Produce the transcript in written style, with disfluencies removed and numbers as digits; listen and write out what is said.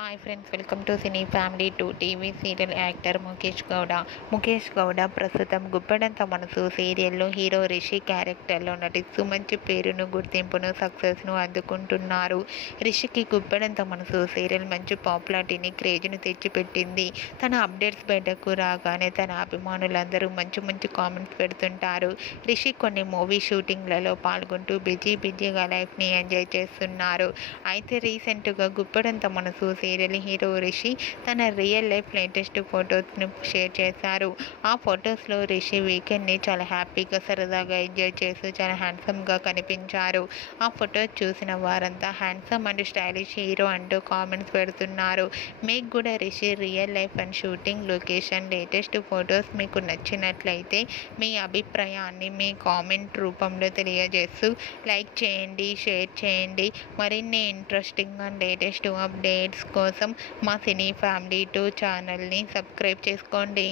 Hi friends, welcome to cine family 2 TV serial actor Mukesh Gowda ప్రస్తుతం గుప్పెడంత మనసు సీరియల్లో హీరో రిషి క్యారెక్టర్లో నటిస్తూ మంచి పేరును, గుర్తింపును, సక్సెస్ను అందుకుంటున్నారు. రిషికి గుప్పెడంత మనసు సీరియల్ మంచి పాపులారిటీని, క్రేజ్ను తెచ్చిపెట్టింది. తన అప్డేట్స్ బయటకు రాగానే తన అభిమానులందరూ మంచి మంచి కామెంట్స్ పెడుతుంటారు. రిషి కొన్ని మూవీ షూటింగ్లలో పాల్గొంటూ బిజీగా లైఫ్ని ఎంజాయ్ చేస్తున్నారు. అయితే రీసెంట్గా గుప్పెడంత మనసు సీరియల్ హీరో రిషి తన రియల్ లైఫ్ లేటెస్ట్ ఫొటోస్ను షేర్ చేశారు. ఆ ఫొటోస్లో రిషి వీకెండ్ని చాలా హ్యాపీగా, సరదాగా ఎంజాయ్ చేస్తూ చాలా హ్యాండ్సమ్గా కనిపించారు. ఆ ఫొటోస్ చూసిన వారంతా హ్యాండ్సమ్ అండ్ స్టైలిష్ హీరో అంటూ కామెంట్స్ పెడుతున్నారు. మీకు కూడా Rishi real life and shooting location latest photos మీకు నచ్చినట్లయితే మీ అభిప్రాయాన్ని మీ కామెంట్ రూపంలో తెలియజేస్తూ లైక్ చేయండి, షేర్ చేయండి. మరిన్ని ఇంట్రెస్టింగ్ అండ్ లేటెస్ట్ అప్డేట్స్ కోసం మా సినీ ఫ్యామిలీ 2 ఛానల్ని సబ్స్క్రైబ్ చేసుకోండి.